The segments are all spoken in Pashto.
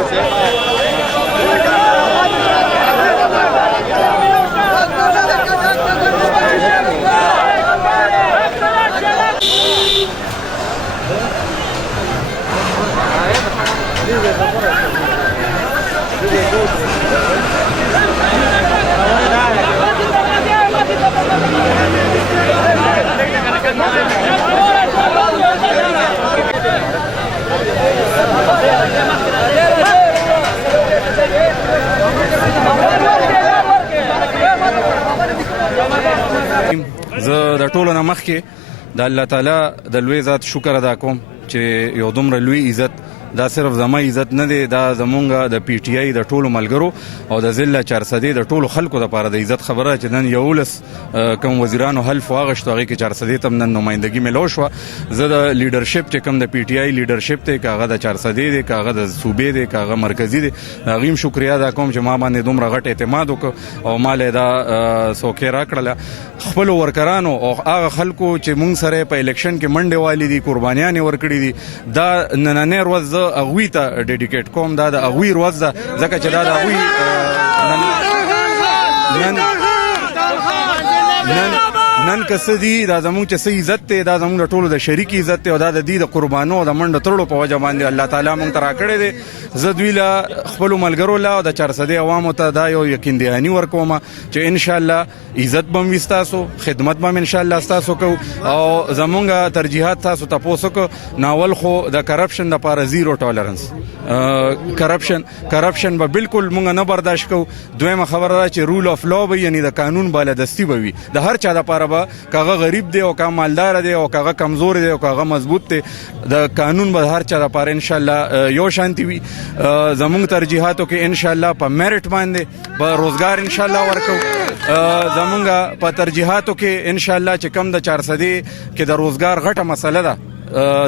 زه د ټولو نه مخکې د الله تعالی د لوی ذات شکر ادا کوم چې یو دومره لوی عزت دا صرف زما عزت نه دی، دا زمونږ د پی ټی آی د ټولو ملګرو او د ضلع 400 د ټولو خلکو لپاره د عزت خبره چې نن 11 کوم وزیرانو حلف واغشتو هغې کې 400 ته نن نمایندګي ملو شوه. زه د لیډرشپ چې کوم د پی ټی آی لیډرشپ دی، که هغه د 400 دی، که هغه د صوبې دی، که هغه مرکزي دی، د هغې هم شکریا ادا کوم چې ما باندې دومره غټ اعتماد وکړ او ما له دا څوکۍ راکړله. خپلو ورکرانو او هغه خلکو چې مونږ سره په الیکشن کې منډې والي دي، قربانیانې ورکړي دي، دا نننۍ ورځ زه هغوی ته ډیډیکیټ کوم. دا د هغوی ورځ ده، ځکه چې دا د هغوی نن که څه دي دا زموږ چې څه عزت دی، دا زموږ د ټولو د شریک عزت دی او دا د دې د قربانو او د منډو تړلو په وجه باندې الله تعالی موږ ته راکړی دی. زه دوی له خپلو ملګرو له او د 400 عوامو ته دا یو یقین دهاني ورکوم چې انشاءالله عزت به هم وي ستاسو، خدمت به هم انشاءالله ستاسو کوو او زموږ ترجیحات تاسو تپوس وکړو. ناول خو د کرپشن دپاره زیرو ټالرنس، کرپشن به بالکل موږ نه برداشت کوو. دویمه خبره ده چې رول آف لا به یعنی د قانون بالادستي به وي د هر چا دپاره به، کاغه غریب دی او کا مالدار دی او کاغه کمزور دی او کاغه مضبوط دی، د قانون به هر چا لپاره ان شاء الله یو شانتی وي. زموږ ترجیحاتو کې ان شاء الله په میرټ باندې په روزګار ان شاء الله ورکو. زموږ په ترجیحاتو کې ان شاء الله چې کم د 400 کې د روزګار غټه مسله ده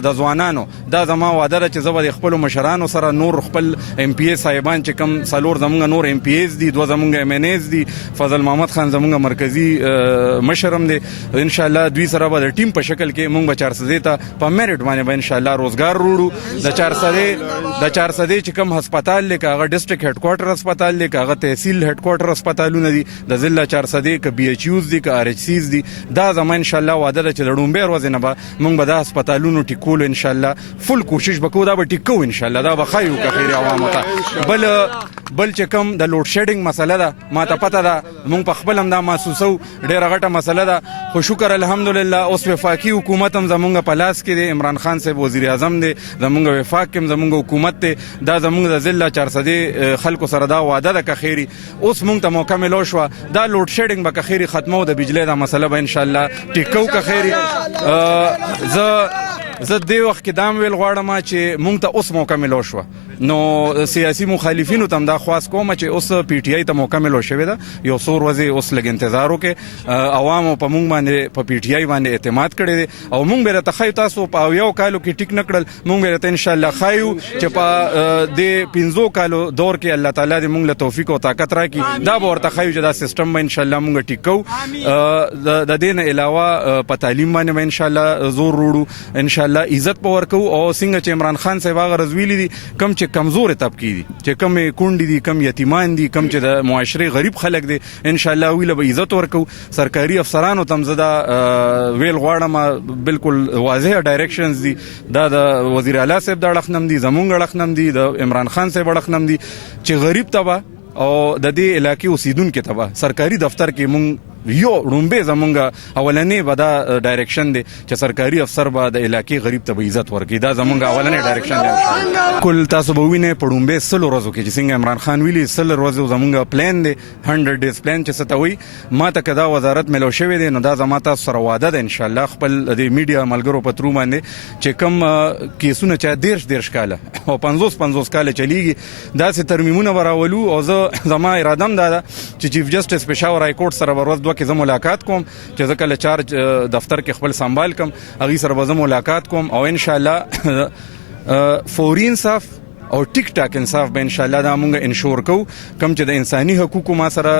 د ځوانانو، دا زما وعده ده چې زه به د خپلو مشرانو سره نور خپل ایم پی ای صاحبان چې کم څلور زموږ نور ایم پی ایز دي، دوه زموږ ایم ان ایز دي، فضل محمد خان زموږ مرکزي مشر هم دی، ان شاء الله دوی سره به د ټیم په شکل کې موږ به 400 ته په میرټ باندې به ان شاء الله روزګار وروړو. د 400 چې کم هسپتال دی، که هغه ډسټرکټ هیډ کوارټر هسپتال دی، که هغه تحصیل هیډ کوارټر هسپتالونه دي، د ضلع 400 که بی ایچ یوز دي، که آر ایچ سیز دي، دا زما ان شاء الله وعده ده چې د ډومبۍ ورځې نه به موږ به دا هسپتالونو ټیکولو ان شاء الله فل کوشش وکړو، دا به ټیکو ان شاء الله، دا به خایو که خیر عوامو ته. بل چې کم د لوډ شیډینګ مسله ده، ما ته پته ده، موږ په خپل هم دا محسوسو ډېره غټه مسله ده، خو شکر الحمدلله اوس وفاقي حکومت هم زموږ په لاس کې دی، عمران خان صاحب وزیر اعظم دی، زموږ وفاق کې هم زموږ حکومت دی، دا زموږ د ضلع 400 خلکو سره دا وعده ده که خیري اوس موږ ته موقع ملو شوه دا لوډ شیډینګ به که خیري ختمو، د بجلۍ دا مسله به ان شاء الله ټیکو که خیري. زه دې وخت کې دا هم ویل غواړم چې موږ ته اوس موقع ملو شوه، نو سیاسي مخالفینو ته هم دا خواست کوم چې اوس پی ټی آی ته موقع ملو شوې ده، یو څو ورځې اوس لږ انتظار وکړئ. عوامو په موږ باندې په پی ټی آی باندې اعتماد کړی دی او موږ به راته ښایو تاسو په اویو کالو کې ټیک نه کړل، موږ به راته انشاءالله ښایو چې په دې 15 کالو دور کې الله تعالی دې موږ له توفیق او طاقت راکړي، دا به ورته ښایو چې دا سیسټم به انشاءالله موږ ټیک کوو. د دې نه علاوه په تعلیم باندې به انشاءالله زور وروړو، انشاءالله عزت به ورکوو او څنګه چې عمران خان صاحب هغه رزویلي دي، کم چې کمزور طبقې دي، چې کم کونډې دي، کم یتیمان دي، کم چې د معاشرې غریب خلک دي، ان شاء الله ویله به عزت ورکو. سرکاري افسرانو ته هم زه دا ویل غواړم، بالکل واضح ډایرکشنز دي، دا د وزیر اعلی صاحب د اړخ نه هم دي، زموږ اړخ نه هم دي، د عمران خان صاحب اړخ نه هم دي، چې غریب ته به او د دې علاقې اوسیدونکو ته به سرکاري دفتر کې مونږ یو ډومبې زمونږ اولنې به دا ډایرکشن دی چې سرکاري افسر به د علاقې غریب ته به عزت ورکړي، دا زمونږ اولنې ډایرکشن دی. کل تاسو به وینئ په ډومبې 100 ورځو کې چې څنګه عمران خان ویلي 100 ورځو زمونږ پلان دی، 100 ډیز پلان چې څه ته وایي. ما ته که دا وزارت ملو شوی دی نو دا زما تاسو سره وعده ده انشاءالله خپل د میډیا ملګرو په ترو باندې چې کوم کیسونه چې 13 کاله او 50 کاله چلیږي داسې ترمیمونه به راولو او زما اراده هم دا ده چې چیف جسټس پېښور های کورټ سره به ورځ دوه کې زه ملاقات کوم چې زه کله چارج دفتر کې خپل سنبال کم هغې سره به زه ملاقات کوم او انشاءالله فوري انصاف او ټیک ټاک انصاف به ان شاء الله دا مونږ انشور کوو. کم چې د انساني حقوقو ما سره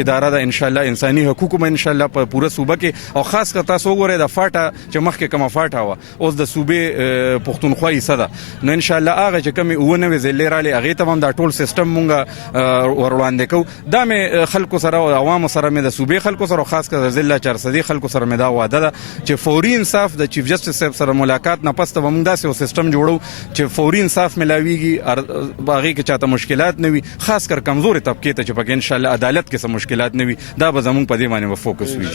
اداره ده ان شاء الله انساني حقوقو به ان شاء الله په پوره صوبه کې او خاص کر تاسو وګورئ د فاټا چې مخکې کومه فاټا و اوس د صوبې پښتونخوا یې صدا نو ان شاء الله هغه چې کوم ونه زلې را لې هغه ته هم دا ټول سیستم مونږ وروړاندې کوو. دا مې خلکو سره او عوامو سره مې د صوبې خلکو سره خاص کر ضلع چارسدي خلکو سره مې دا وعده ده چې فوري انصاف د چیف جسټس صاحب سره ملاقات نه پسته موږ داسې سیستم جوړو چې فوري انصاف ملاويږي باغی کې چاته مشکلات نه وي خاص کر کمزوري طبقه ته چې پکې ان شاء الله عدالت کې څه مشکلات نه وي دا به زموږ په دې باندې فوکس وي.